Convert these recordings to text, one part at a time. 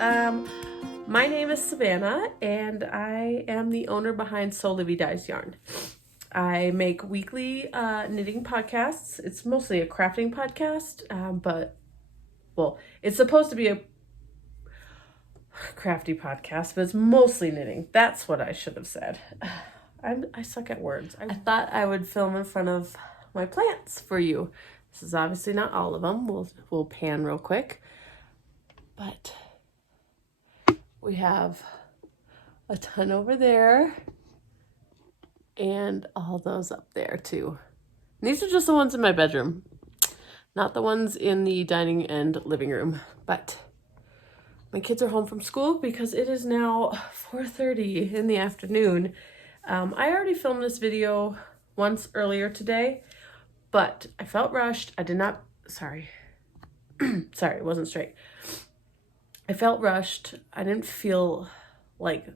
My name is Savannah, and I am the owner behind Sewlivi Dyes Yarn. I make weekly knitting podcasts. It's mostly a crafting podcast, but, well, it's supposed to be a crafty podcast, but it's mostly knitting. That's what I should have said. I suck at words. I thought I would film in front of my plants for you. This is obviously not all of them. We'll pan real quick. But we have a ton over there and all those up there too. And these are just the ones in my bedroom, not the ones in the dining and living room. But my kids are home from school because it is now 4:30 in the afternoon. I already filmed this video once earlier today, but I felt rushed. I did not, sorry, it wasn't straight. I felt rushed. I didn't feel like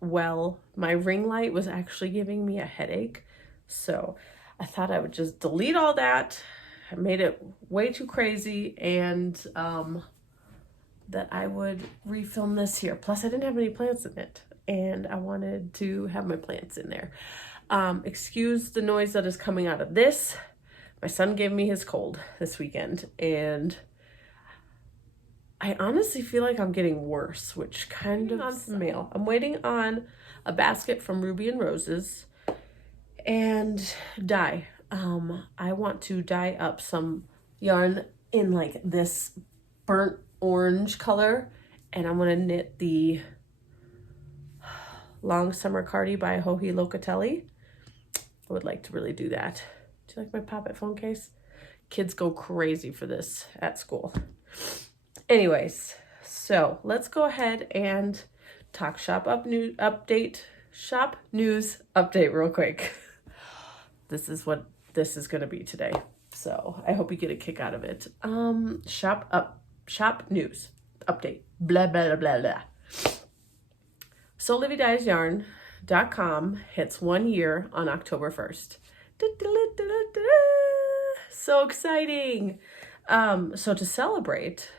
well. My ring light was actually giving me a headache. So I thought I would just delete all that. I made it way too crazy, and that I would refilm this here. Plus I didn't have any plants in it, and I wanted to have my plants in there. Excuse the noise that is coming out of this. My son gave me his cold this weekend, and I honestly feel like I'm getting worse, which kind of mail. I'm waiting on a basket from Ruby and Roses and dye. I want to dye up some yarn in like this burnt orange color, and I'm gonna knit the Long Summer Cardi by Joji Locatelli. I would like to really do that. Do you like my pop-it phone case? Kids go crazy for this at school. Anyways, so let's go ahead and talk shop news update real quick. This is what this is going to be today. So I hope you get a kick out of it. Shop news update. Blah, blah, blah, blah. SewliviDyesYarn.com hits 1 year on October 1st. So exciting. So to celebrate,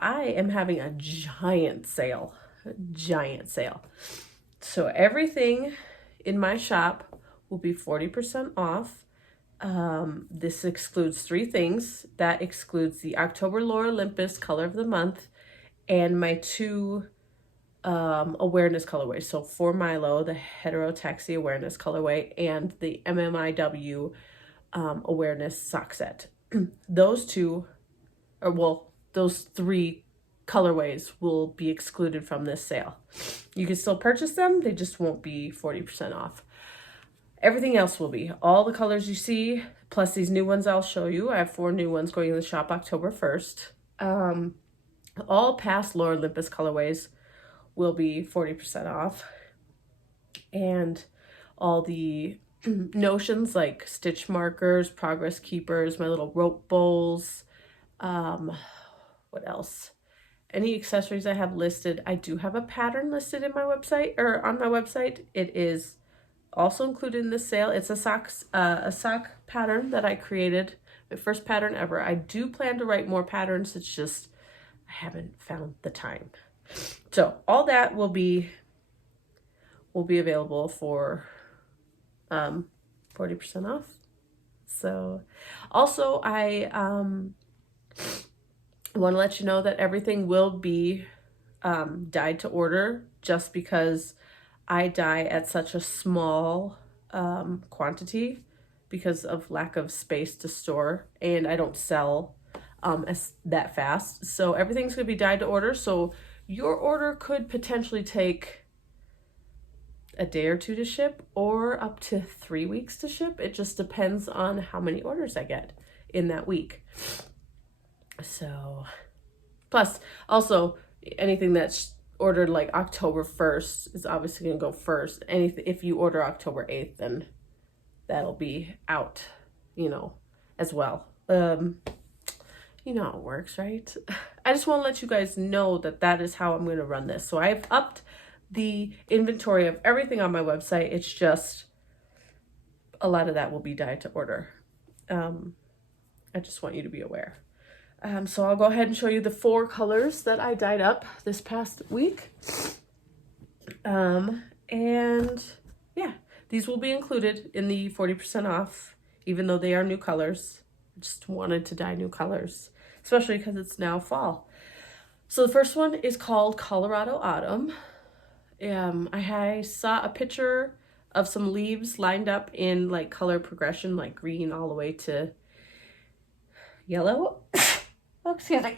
I am having a giant sale. So everything in my shop will be 40% off. This excludes 3 things. That excludes the October Lore Olympus color of the month and my 2 awareness colorways. So for Milo, the Heterotaxy awareness colorway, and the MMIW awareness sock set. Those 3 colorways will be excluded from this sale. You can still purchase them, they just won't be 40% off. Everything else will be. All the colors you see, plus these new ones I'll show you. I have 4 new ones going in the shop October 1st. All past Lore Olympus colorways will be 40% off. And all the notions like stitch markers, progress keepers, my little rope bowls, what else? Any accessories I have listed. I do have a pattern listed in my website, or on my website. It is also included in this sale. It's a sock pattern that I created, my first pattern ever. I do plan to write more patterns. It's just I haven't found the time. So all that will be available for 40% off. So also I want to let you know that everything will be dyed to order, just because I dye at such a small quantity because of lack of space to store, and I don't sell that fast. So everything's going to be dyed to order. So your order could potentially take a day or 2 to ship, or up to 3 weeks to ship. It just depends on how many orders I get in that week. So, plus also anything that's ordered like October 1st is obviously going to go first. Anything, if you order October 8th, then that'll be out, as well. You know how it works, right? I just want to let you guys know that is how I'm going to run this. So I've upped the inventory of everything on my website. It's just a lot of that will be dyed to order. I just want you to be aware. So I'll go ahead and show you the 4 colors that I dyed up this past week. And yeah, these will be included in the 40% off, even though they are new colors. I just wanted to dye new colors, especially because it's now fall. So the first one is called Colorado Autumn. I saw a picture of some leaves lined up in like color progression, like green all the way to yellow. Oh, excuse me.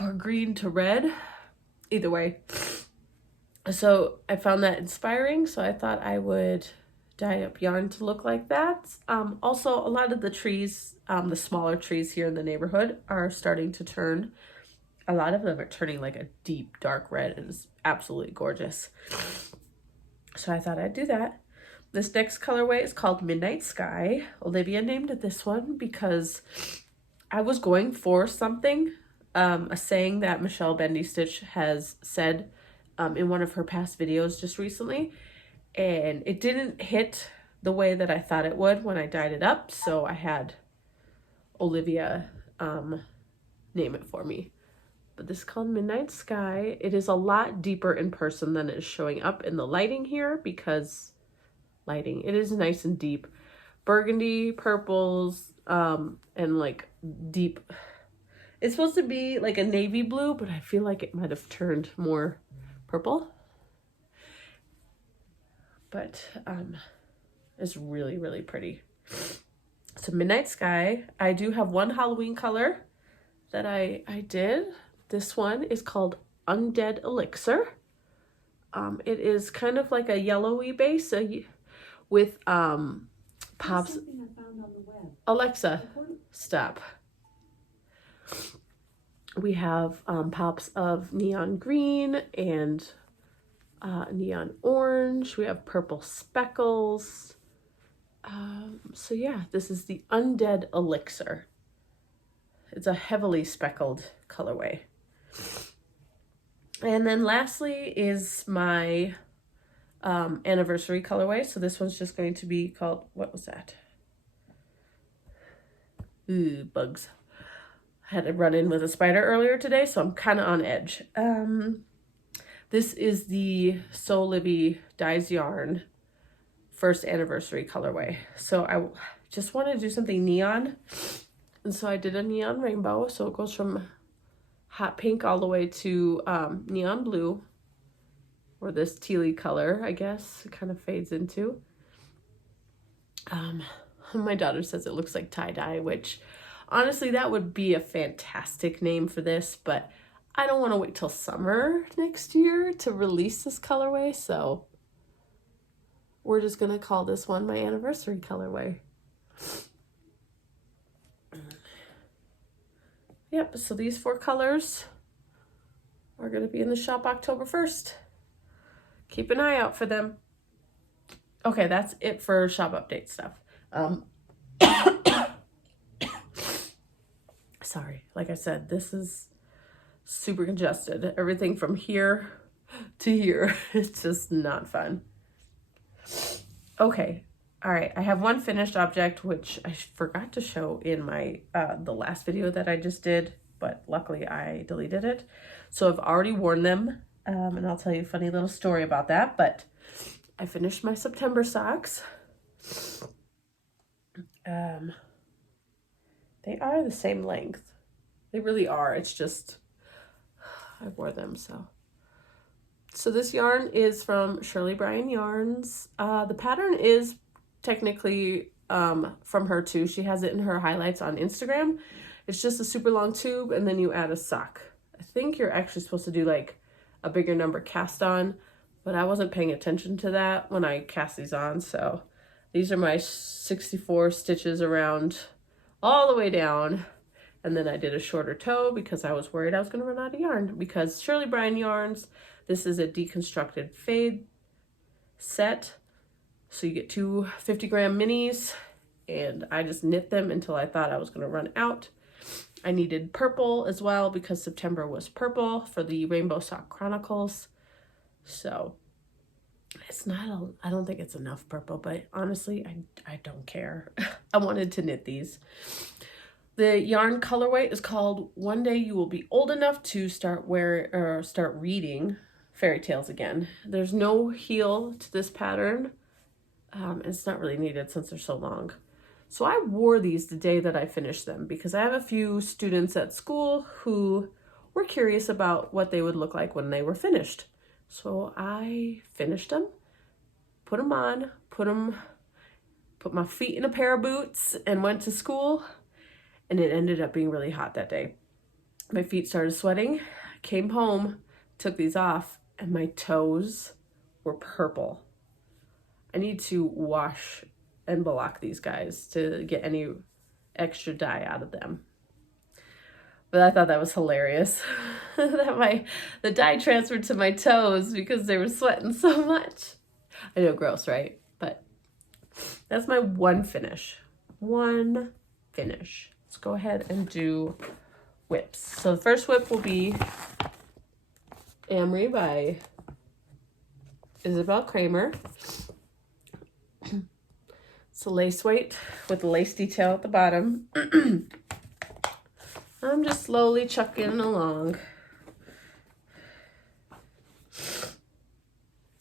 Or green to red. Either way. So I found that inspiring, so I thought I would dye up yarn to look like that. Also, a lot of the trees, the smaller trees here in the neighborhood are starting to turn. A lot of them are turning like a deep dark red, and it's absolutely gorgeous. So I thought I'd do that. This next colorway is called Midnight Sky. Olivia named it this one because I was going for something, a saying that Michelle Bendy Stitch has said in one of her past videos just recently, and it didn't hit the way that I thought it would when I dyed it up, so I had Olivia name it for me. But this is called Midnight Sky. It is a lot deeper in person than it is showing up in the lighting here, because lighting, it is nice and deep. Burgundy, purples, and like deep. It's supposed to be like a navy blue, but I feel like it might have turned more purple. But it's really, really pretty. So Midnight Sky. I do have one Halloween color that I did. This one is called Undead Elixir. It is kind of like a yellowy base with pops. Alexa, stop. We have pops of neon green and neon orange. We have purple speckles. So yeah, this is the Undead Elixir. It's a heavily speckled colorway. And then lastly is my anniversary colorway. So this one's just going to be called, what was that? Ooh, bugs. I had to run in with a spider earlier today, so I'm kind of on edge. This is the Sewlivi Dyes Yarn first anniversary colorway. So I just wanted to do something neon. And so I did a neon rainbow. So it goes from hot pink all the way to neon blue, or this tealy color, I guess it kind of fades into. My daughter says it looks like tie-dye, which honestly, that would be a fantastic name for this, but I don't want to wait till summer next year to release this colorway, so we're just going to call this one my anniversary colorway. Yep, so these 4 colors are going to be in the shop October 1st. Keep an eye out for them. Okay, that's it for shop update stuff. Sorry, like I said, this is super congested. Everything from here to here, it's just not fun. Okay, all right, I have one finished object, which I forgot to show in my the last video that I just did, but luckily I deleted it. So I've already worn them, and I'll tell you a funny little story about that, but I finished my September socks. They are the same length. They really are. It's just, I wore them, so. So this yarn is from Shirley Bryan Yarns. The pattern is technically from her too. She has it in her highlights on Instagram. It's just a super long tube, and then you add a sock. I think you're actually supposed to do like a bigger number cast on, but I wasn't paying attention to that when I cast these on, so. These are my 64 stitches around all the way down. And then I did a shorter toe because I was worried I was going to run out of yarn. Because Shirley Bryan Yarns, this is a deconstructed fade set. So you get 2 50-gram minis. And I just knit them until I thought I was going to run out. I needed purple as well because September was purple for the Rainbow Sock Chronicles. So it's not, I don't think it's enough purple, but honestly, I don't care. I wanted to knit these. The yarn colorway is called One Day You Will Be Old Enough to Start Reading Fairy Tales Again. There's no heel to this pattern. It's not really needed since they're so long. So I wore these the day that I finished them because I have a few students at school who were curious about what they would look like when they were finished. So I finished them, put them on, put my feet in a pair of boots and went to school. And it ended up being really hot that day. My feet started sweating. I came home, took these off, and my toes were purple. I need to wash and block these guys to get any extra dye out of them. But I thought that was hilarious that the dye transferred to my toes because they were sweating so much. I know, gross, right? But that's my one finish. One finish. Let's go ahead and do whips. So the first whip will be Amory by Isabel Kramer. It's a lace weight with a lace detail at the bottom. I'm just slowly chucking along.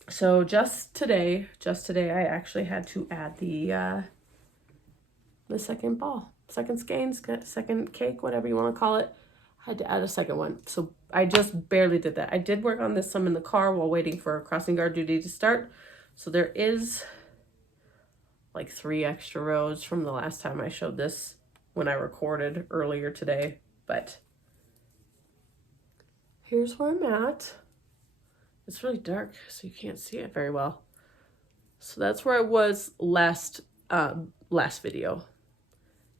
So just today, I actually had to add the second ball. Second skeins, second cake, whatever you want to call it. I had to add a second one. So I just barely did that. I did work on this some in the car while waiting for crossing guard duty to start. So there is like 3 extra rows from the last time I showed this when I recorded earlier today. But here's where I'm at. It's really dark, so you can't see it very well. So that's where I was last video.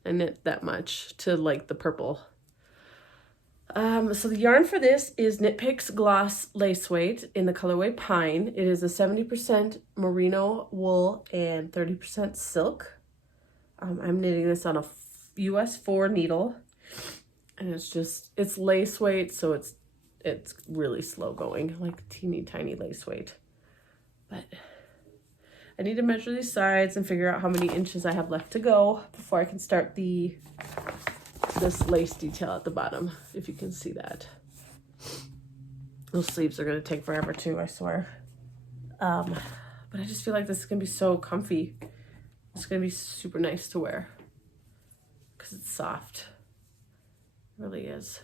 I knit that much to like the purple. So the yarn for this is Knit Picks Gloss Lace Weight in the colorway Pine. It is a 70% merino wool and 30% silk. I'm knitting this on a US 4 needle, and it's lace weight, so it's really slow going, like teeny tiny lace weight. But I need to measure these sides and figure out how many inches I have left to go before I can start this lace detail at the bottom, if you can see that. Those sleeves are going to take forever too, I swear. But I just feel like this is going to be so comfy. It's going to be super nice to wear because it's soft. It really is.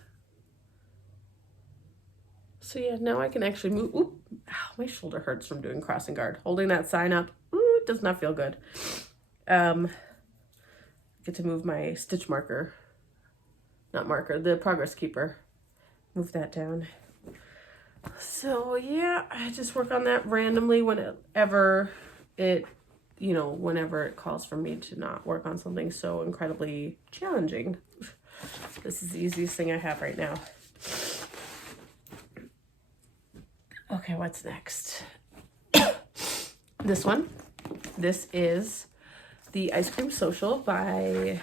So yeah, now I can actually move. Oop, ow, my shoulder hurts from doing crossing guard. Holding that sign up, ooh, it does not feel good. Get to move my stitch marker, not marker, the progress keeper. Move that down. So yeah, I just work on that randomly whenever it calls for me to not work on something so incredibly challenging. This is the easiest thing I have right now. Okay, what's next? This one. This is the Ice Cream Social by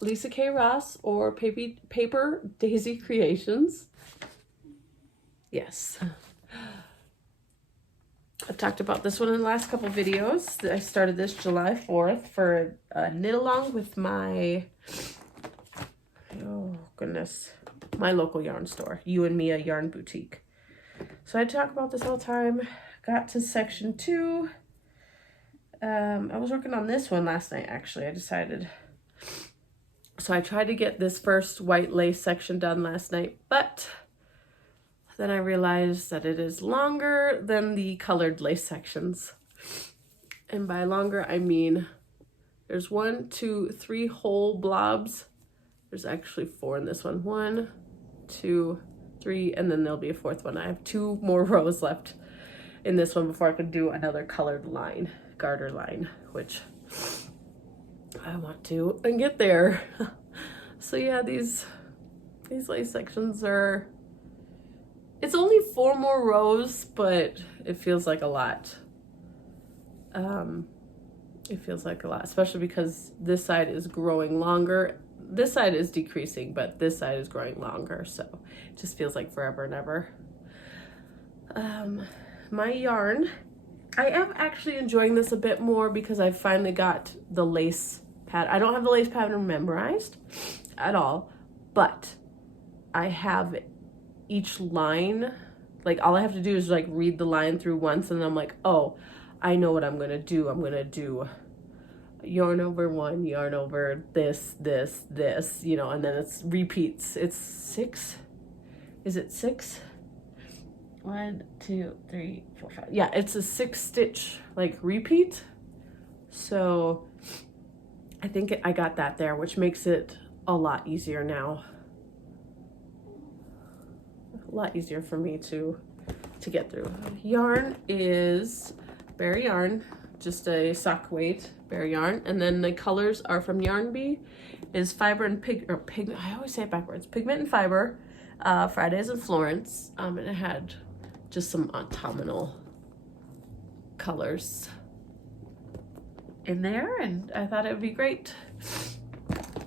Lisa K. Ross or Paper Daisy Creations. Yes. I've talked about this one in the last couple videos. I started this July 4th for a knit along with my, oh goodness, my local yarn store, You and Mia Yarn Boutique. So I talk about this all the time. Got to section 2. I was working on this one last night, actually. I decided. So I tried to get this first white lace section done last night, but then I realized that it is longer than the colored lace sections. And by longer, I mean there's 1, 2, 3 whole blobs. There's actually 4 in this one. 1, 2, 3, and then there'll be a 4th one. I have 2 more rows left in this one before I can do another colored line, garter line, which I want to and get there. So yeah, these lace sections are, it's only 4 more rows, but it feels like a lot. It feels like a lot, especially because this side is growing longer. This side is decreasing, but this side is growing longer, so it just feels like forever and ever. My yarn, I am actually enjoying this a bit more because I finally got the lace pattern. I don't have the lace pattern memorized at all, but I have each line, like all I have to do is like read the line through once and I'm like, oh, I know what I'm gonna do. I'm gonna do yarn over one, yarn over this, you know, and then it's repeats. It's 6. Is it 6? 1, 2, 3, 4, 5. Yeah, it's a 6 stitch like repeat. So I think I got that there, which makes it a lot easier now. A lot easier for me to get through. Yarn is Berry Yarn, just a sock weight Berry Yarn, and then the colors are from Yarn Bee. Is Fiber and Pigment. I always say it backwards. Pigment and Fiber. Fridays in Florence. And it had just some autumnal colors in there, and I thought it would be great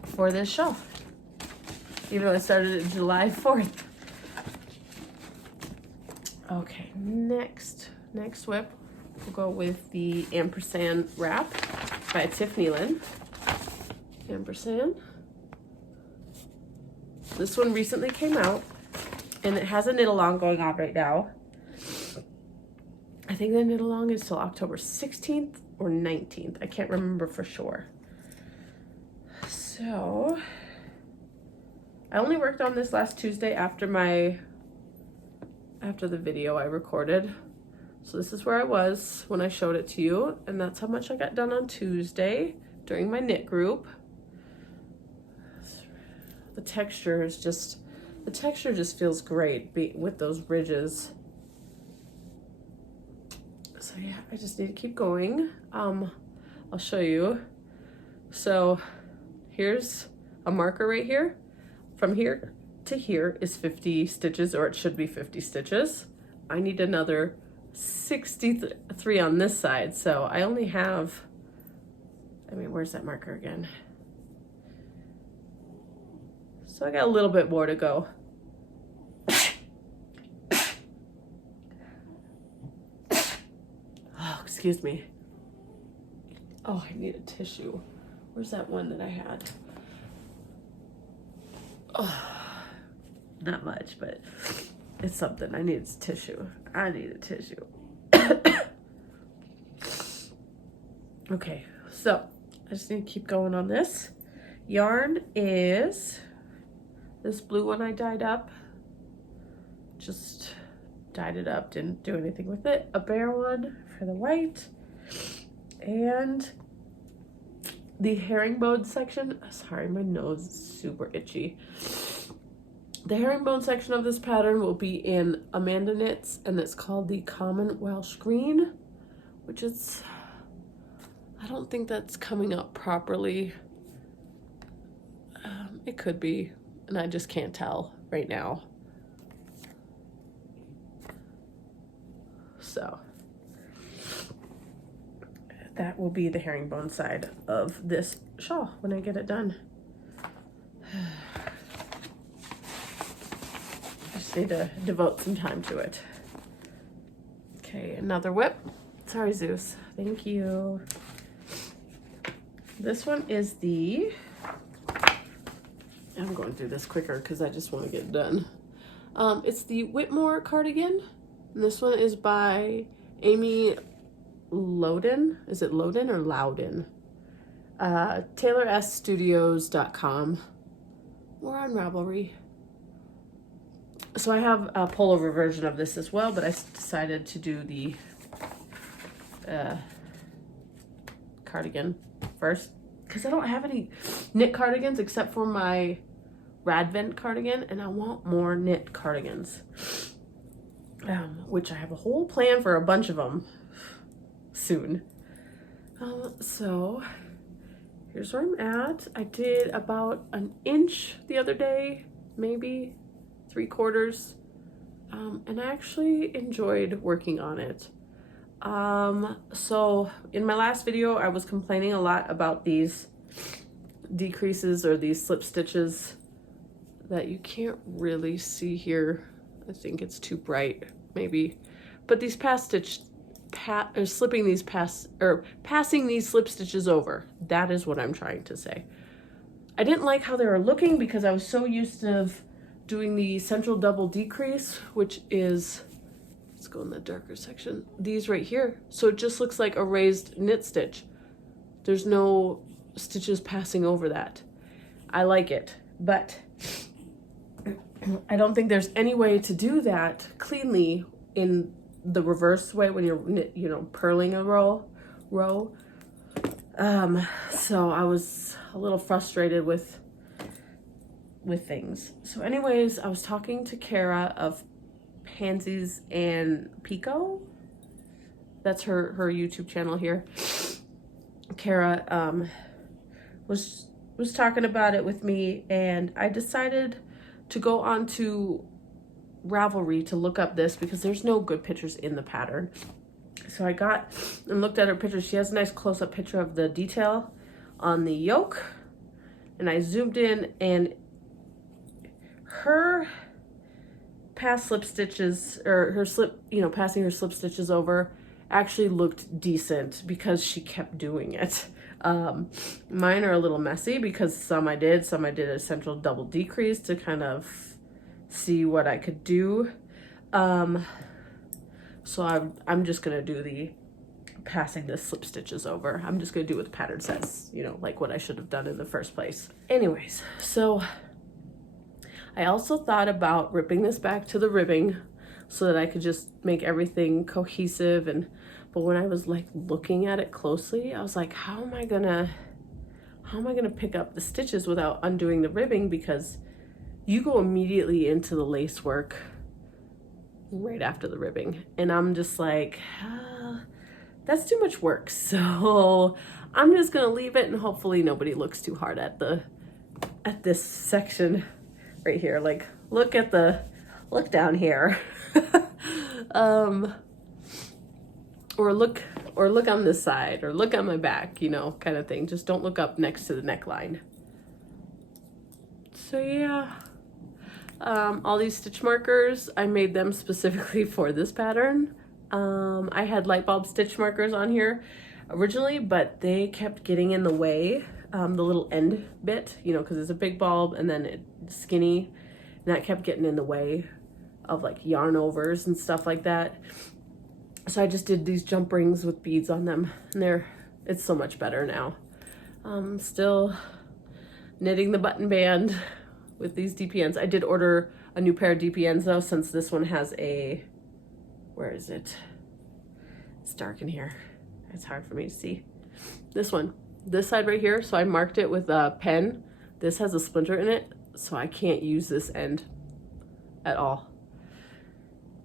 for this show, even though I started it July 4th. Okay, next whip, we'll go with the Ampersand wrap by Tiffany Lynn. Ampersand. This one recently came out, and it has a knit along going on right now. I think the knit along is till October 16th or 19th. I can't remember for sure. So I only worked on this last Tuesday after the video I recorded. So this is where I was when I showed it to you, and that's how much I got done on Tuesday during my knit group. The texture just feels great with those ridges. So yeah, I just need to keep going. I'll show you. So here's a marker right here. From here to here is 50 stitches, or it should be 50 stitches. I need another 63 on this side. So I only have, where's that marker again? So I got a little bit more to go. Oh, excuse me. Oh, I need a tissue. Where's that one that I had? Oh, not much, but it's something. I need tissue. I need a tissue. Okay, so I just need to keep going on this. Yarn is this blue one I dyed up. Just dyed it up, didn't do anything with it. A bear one for the white. And the herringbone section. Sorry, my nose is super itchy. The herringbone section of this pattern will be in Amanda Knits, and it's called the Common Welsh Green, which is, I don't think that's coming up properly. It could be, and I just can't tell right now. So that will be the herringbone side of this shawl when I get it done. I just need to devote some time to it. Okay, another whip. Sorry, Zeus. Thank you. This one is the, I'm going through this quicker because I just want to get it done. It's the Whitmore Cardigan. And this one is by Amy Loudon. Is it Loudon or Loudon? TaylorSstudios.com. We're on Ravelry. So I have a pullover version of this as well, but I decided to do the cardigan first because I don't have any knit cardigans except for my Radvent cardigan, and I want more knit cardigans, which I have a whole plan for a bunch of them soon. So here's where I'm at. I did about an inch the other day, maybe 3/4, and I actually enjoyed working on it. So in my last video, I was complaining a lot about these decreases or these slip stitches that you can't really see here. I think it's too bright, maybe. But these past slipping these passing these slip stitches over. That is what I'm trying to say. I didn't like how they were looking because I was so used to doing the central double decrease, which is, let's go in the darker section, these right here. So it just looks like a raised knit stitch. There's no stitches passing over that. I like it, but I don't think there's any way to do that cleanly in the reverse way when you're, you know, purling a row. So I was a little frustrated with things. So anyways, I was talking to Kara of Pansies and Pico. That's her YouTube channel here. Kara was talking about it with me, and I decided to go on to Ravelry to look up this because there's no good pictures in the pattern. So I got and looked at her picture. She has a nice close-up picture of the detail on the yoke, and I zoomed in, and her past slip stitches, or her slip, you know, passing her slip stitches over, actually looked decent because she kept doing it. Mine are a little messy because some I did a central double decrease to kind of see what I could do. So I'm just gonna do the passing the slip stitches over. I'm just gonna do what the pattern says, you know, like what I should have done in the first place. Anyways, so I also thought about ripping this back to the ribbing so that I could just make everything cohesive, but when I was like looking at it closely, I was like, how am I gonna pick up the stitches without undoing the ribbing, because you go immediately into the lace work right after the ribbing, and I'm just like, that's too much work. So I'm just gonna leave it, and hopefully nobody looks too hard at this section right here. Like, look down here. Or look on this side, or look on my back, you know, kind of thing. Just don't look up next to the neckline. So yeah, all these stitch markers, I made them specifically for this pattern. I had light bulb stitch markers on here originally, but they kept getting in the way, the little end bit, you know, because it's a big bulb and then it's skinny, and that kept getting in the way of like yarn overs and stuff like that. So I just did these jump rings with beads on them, and it's so much better now. Still knitting the button band with these DPNs. I did order a new pair of DPNs though, since this one has where is it? It's dark in here. It's hard for me to see. This side right here. So I marked it with a pen. This has a splinter in it, so I can't use this end at all.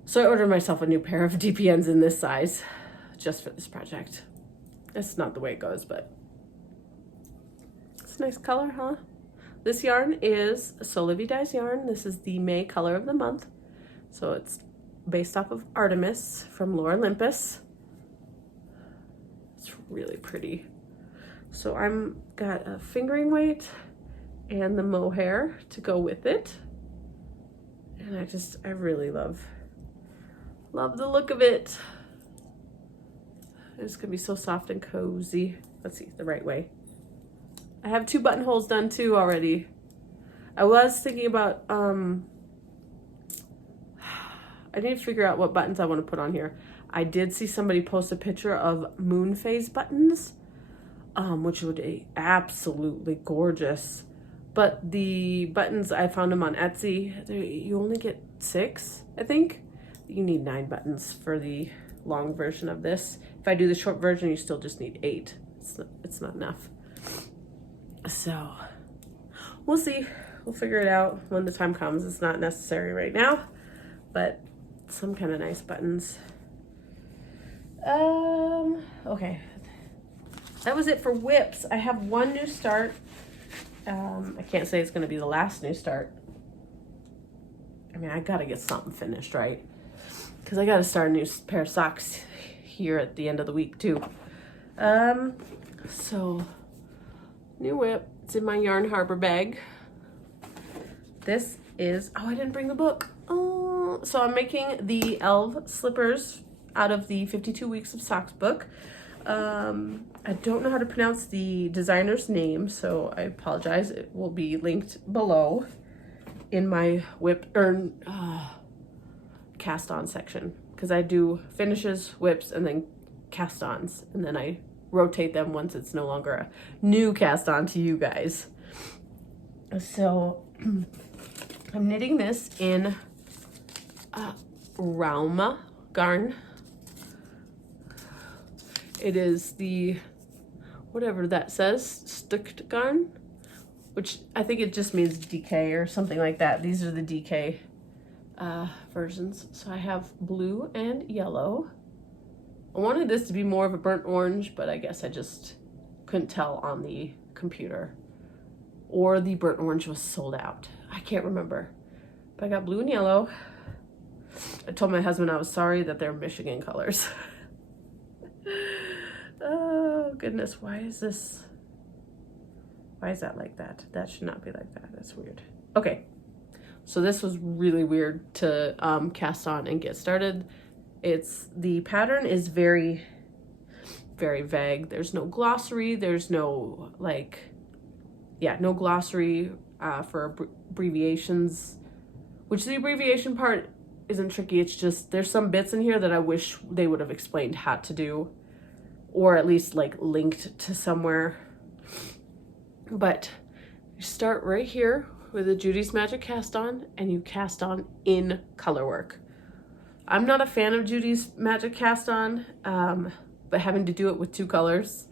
So I ordered myself a new pair of DPNs in this size just for this project. It's not the way it goes, but it's a nice color, huh? This yarn is Sewlivi dyes yarn. This is the May color of the month. So it's based off of Artemis from Laura Olympus. It's really pretty. So I'm got a fingering weight and the mohair to go with it. And I really love the look of it. It's gonna be so soft and cozy. Let's see, the right way. I have 2 buttonholes done too already. I was thinking about, I need to figure out what buttons I want to put on here. I did see somebody post a picture of moon phase buttons, which would be absolutely gorgeous. But the buttons, I found them on Etsy. You only get 6, I think. You need 9 buttons for the long version of this. If I do the short version, you still just need 8. It's not enough. So we'll see. We'll figure it out when the time comes. It's not necessary right now, but some kind of nice buttons. Okay. That was it for whips. I have one new start. I can't say it's going to be the last new start. I mean, I got to get something finished, right? Because I got to start a new pair of socks here at the end of the week too. So new whip. It's in my Yarn Harbor bag. This is, oh, I didn't bring the book. Oh, so I'm making the Elf slippers out of the 52 Weeks of Socks book. I don't know how to pronounce the designer's name, so I apologize. It will be linked below in my cast on section, because I do finishes, whips, and then cast ons, and then I rotate them once it's no longer a new cast on to you guys. So I'm knitting this in Rauma garn. It is the, whatever that says, sticked garn, which I think it just means DK or something like that. These are the DK versions. So I have blue and yellow. I wanted this to be more of a burnt orange, but I guess I just couldn't tell on the computer. Or the burnt orange was sold out. I can't remember. But I got blue and yellow. I told my husband I was sorry that they're Michigan colors. Oh goodness, why is that like that? That should not be like that. That's weird. Okay, so this was really weird to cast on and get started. The pattern is very, very vague. There's no glossary. There's no no glossary for abbreviations, which the abbreviation part isn't tricky. It's just there's some bits in here that I wish they would have explained how to do, or at least like linked to somewhere. But you start right here with a Judy's Magic cast on, and you cast on in color work. I'm not a fan of Judy's Magic cast on, but having to do it with two colors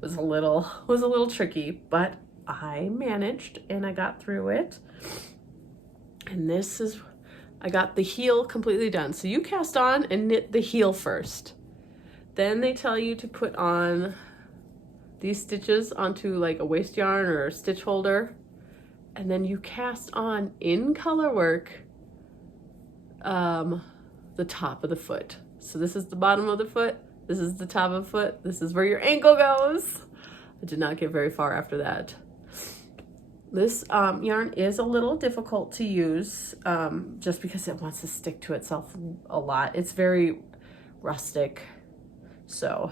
was a little tricky, but I managed and I got through it. And I got the heel completely done. So you cast on and knit the heel first. Then they tell you to put on these stitches onto like a waist yarn or a stitch holder. And then you cast on in color work the top of the foot. So this is the bottom of the foot. This is the top of the foot. This is where your ankle goes. I did not get very far after that. This yarn is a little difficult to use just because it wants to stick to itself a lot. It's very rustic, so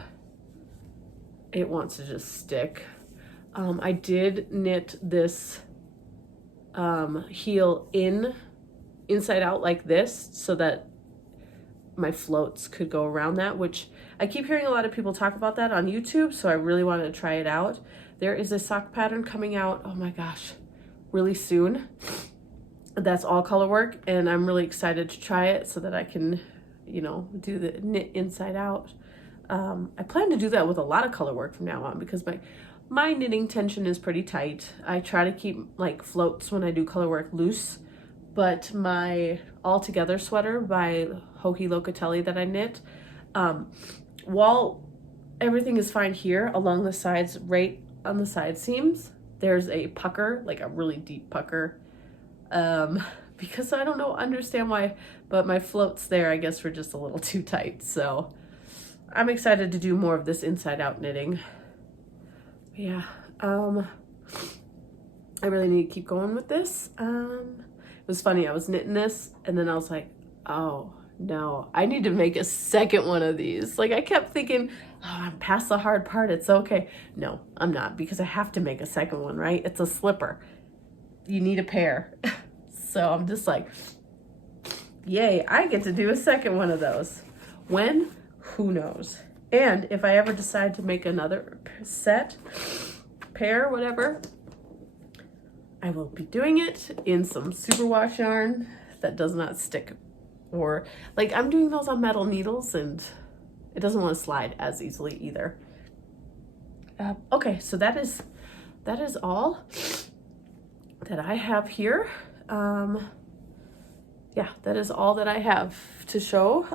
it wants to just stick. I did knit this heel inside out like this so that my floats could go around that, which I keep hearing a lot of people talk about that on YouTube, so I really wanted to try it out. There is a sock pattern coming out, oh my gosh, really soon. That's all color work, and I'm really excited to try it so that I can, do the knit inside out. I plan to do that with a lot of color work from now on because my knitting tension is pretty tight. I try to keep like floats when I do color work loose, but my All Together sweater by Hohi Locatelli that I knit, while everything is fine here along the sides, right on the side seams, there's a pucker, like a really deep pucker, because I don't understand why, but my floats there, I guess, were just a little too tight. So I'm excited to do more of this inside out knitting. Yeah, I really need to keep going with this. It was funny, I was knitting this and then I was like, oh no, I need to make a second one of these. Like I kept thinking, oh, I'm past the hard part, it's okay. No, I'm not, because I have to make a second one, right? It's a slipper. You need a pair. So I'm just like, yay, I get to do a second one of those. When? Who knows? And if I ever decide to make another set, pair, whatever, I will be doing it in some superwash yarn that does not stick. Or like I'm doing those on metal needles and it doesn't want to slide as easily either. Okay, so that is all that I have here. Yeah, that is all that I have to show.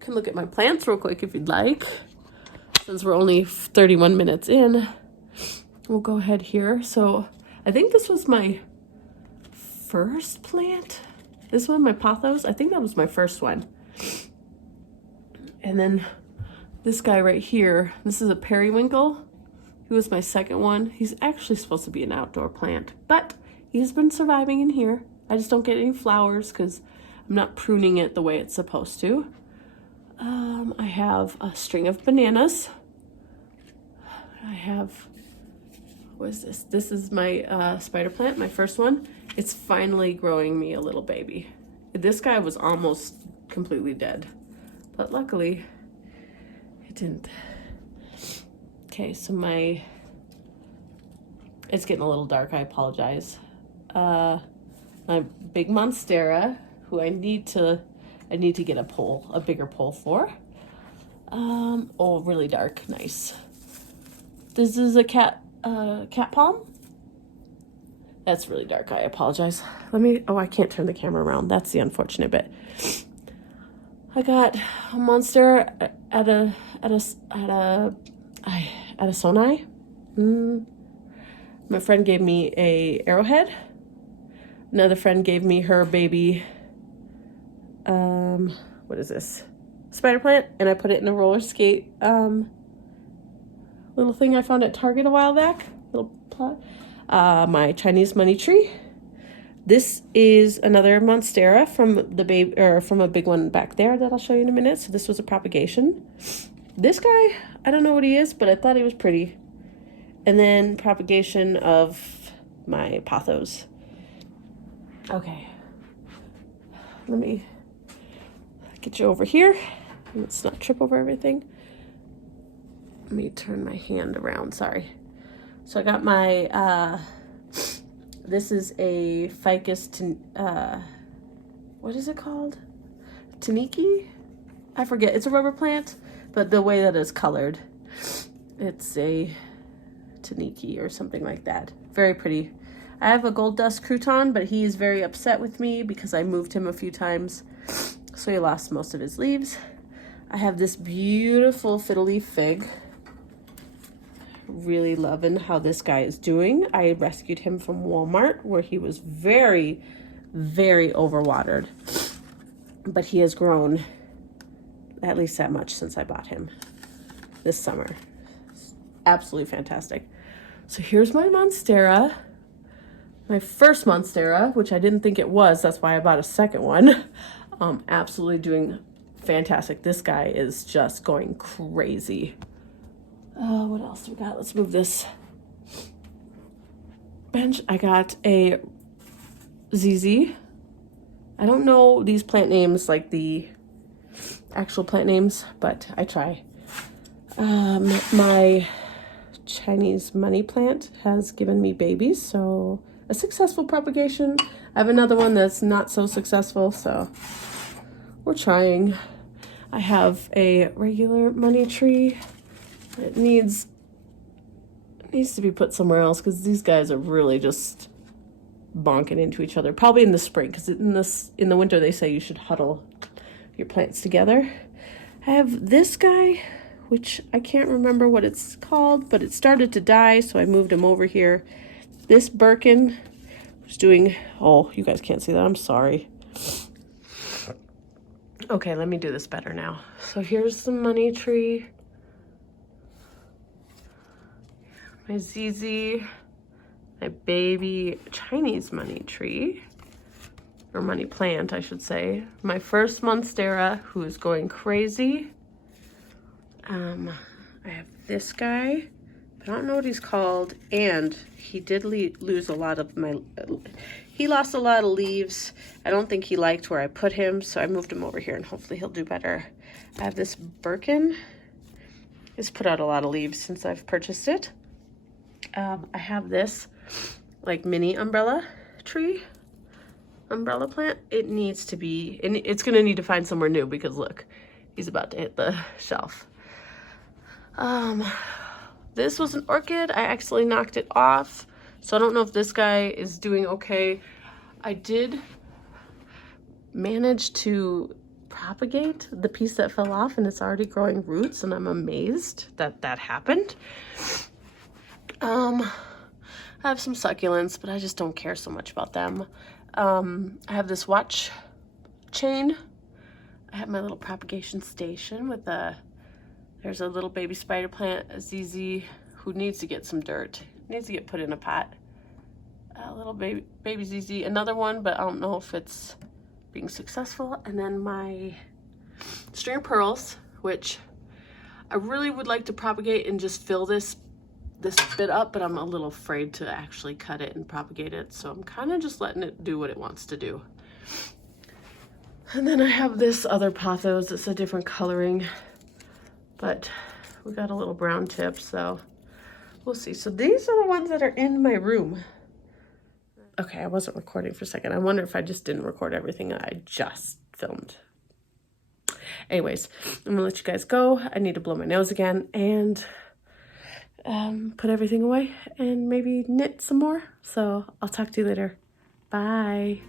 Can look at my plants real quick if you'd like. Since we're only 31 minutes in, we'll go ahead here. So I think this was my first plant. This one, my pothos, I think that was my first one. And then this guy right here, this is a periwinkle. He was my second one. He's actually supposed to be an outdoor plant, but he's been surviving in here. I just don't get any flowers because I'm not pruning it the way it's supposed to. I have a string of bananas. I have, what is this? This is my spider plant, my first one. It's finally growing me a little baby. This guy was almost completely dead, but luckily it didn't. Okay, so it's getting a little dark, I apologize. My big monstera, who I need to get a bigger pole for. Oh, really dark, nice. This is a cat palm. That's really dark, I apologize. I can't turn the camera around. That's the unfortunate bit. I got a monster at a Sonai. My friend gave me a arrowhead. Another friend gave me her baby, what is this? Spider plant, and I put it in a roller skate little thing I found at Target a while back. Little plot. My Chinese money tree. This is another monstera from from a big one back there that I'll show you in a minute. So this was a propagation. This guy, I don't know what he is, but I thought he was pretty. And then propagation of my pothos. Okay. Let me get you over here. Let's not trip over everything. Let me turn my hand around, sorry. So I got my, this is a ficus, what is it called? Taniki? I forget, it's a rubber plant, but the way that it's colored, it's a Taniki or something like that. Very pretty. I have a gold dust crouton, but he is very upset with me because I moved him a few times, so he lost most of his leaves. I have this beautiful fiddle leaf fig. Really loving how this guy is doing. I rescued him from Walmart where he was very, very overwatered, but he has grown at least that much since I bought him this summer. It's absolutely fantastic. So here's my monstera. My first monstera, which I didn't think it was, that's why I bought a second one. Absolutely doing fantastic. This guy is just going crazy. What else do we got? Let's move this bench. I got a ZZ. I don't know these plant names, like the actual plant names, but I try. My Chinese money plant has given me babies, so a successful propagation. I have another one that's not so successful, so we're trying. I have a regular money tree. It needs to be put somewhere else because these guys are really just bonking into each other. Probably in the spring, because in the winter they say you should huddle your plants together. I have this guy, which I can't remember what it's called, but it started to die, so I moved him over here. This Birkin was doing, oh, you guys can't see that, I'm sorry. Okay, let me do this better now. So here's the money tree. My ZZ, my baby Chinese money tree, or money plant, I should say. My first monstera, who is going crazy. I have this guy, but I don't know what he's called, and he did lose a lot of he lost a lot of leaves. I don't think he liked where I put him, so I moved him over here, and hopefully he'll do better. I have this Birkin. It's put out a lot of leaves since I've purchased it. I have this like mini umbrella plant. It needs to be, and it's gonna need to find somewhere new because look, he's about to hit the shelf. This was an orchid. I accidentally knocked it off, so I don't know if this guy is doing okay. I did manage to propagate the piece that fell off, and it's already growing roots, and I'm amazed that that happened. I have some succulents, but I just don't care so much about them. I have this watch chain. I have my little propagation station with there's a little baby spider plant, a ZZ, who needs to get some dirt. Needs to get put in a pot. A little baby ZZ, another one, but I don't know if it's being successful. And then my string of pearls, which I really would like to propagate and just fill this bit up, but I'm a little afraid to actually cut it and propagate it, so I'm kind of just letting it do what it wants to do. And then I have this other pothos. It's a different coloring, but we got a little brown tip, so we'll see. So these are the ones that are in my room. Okay, I wasn't recording for a second. I wonder if I just didn't record everything I just filmed. Anyways, I'm gonna let you guys go. I need to blow my nose again and put everything away and maybe knit some more. So I'll talk to you later. Bye.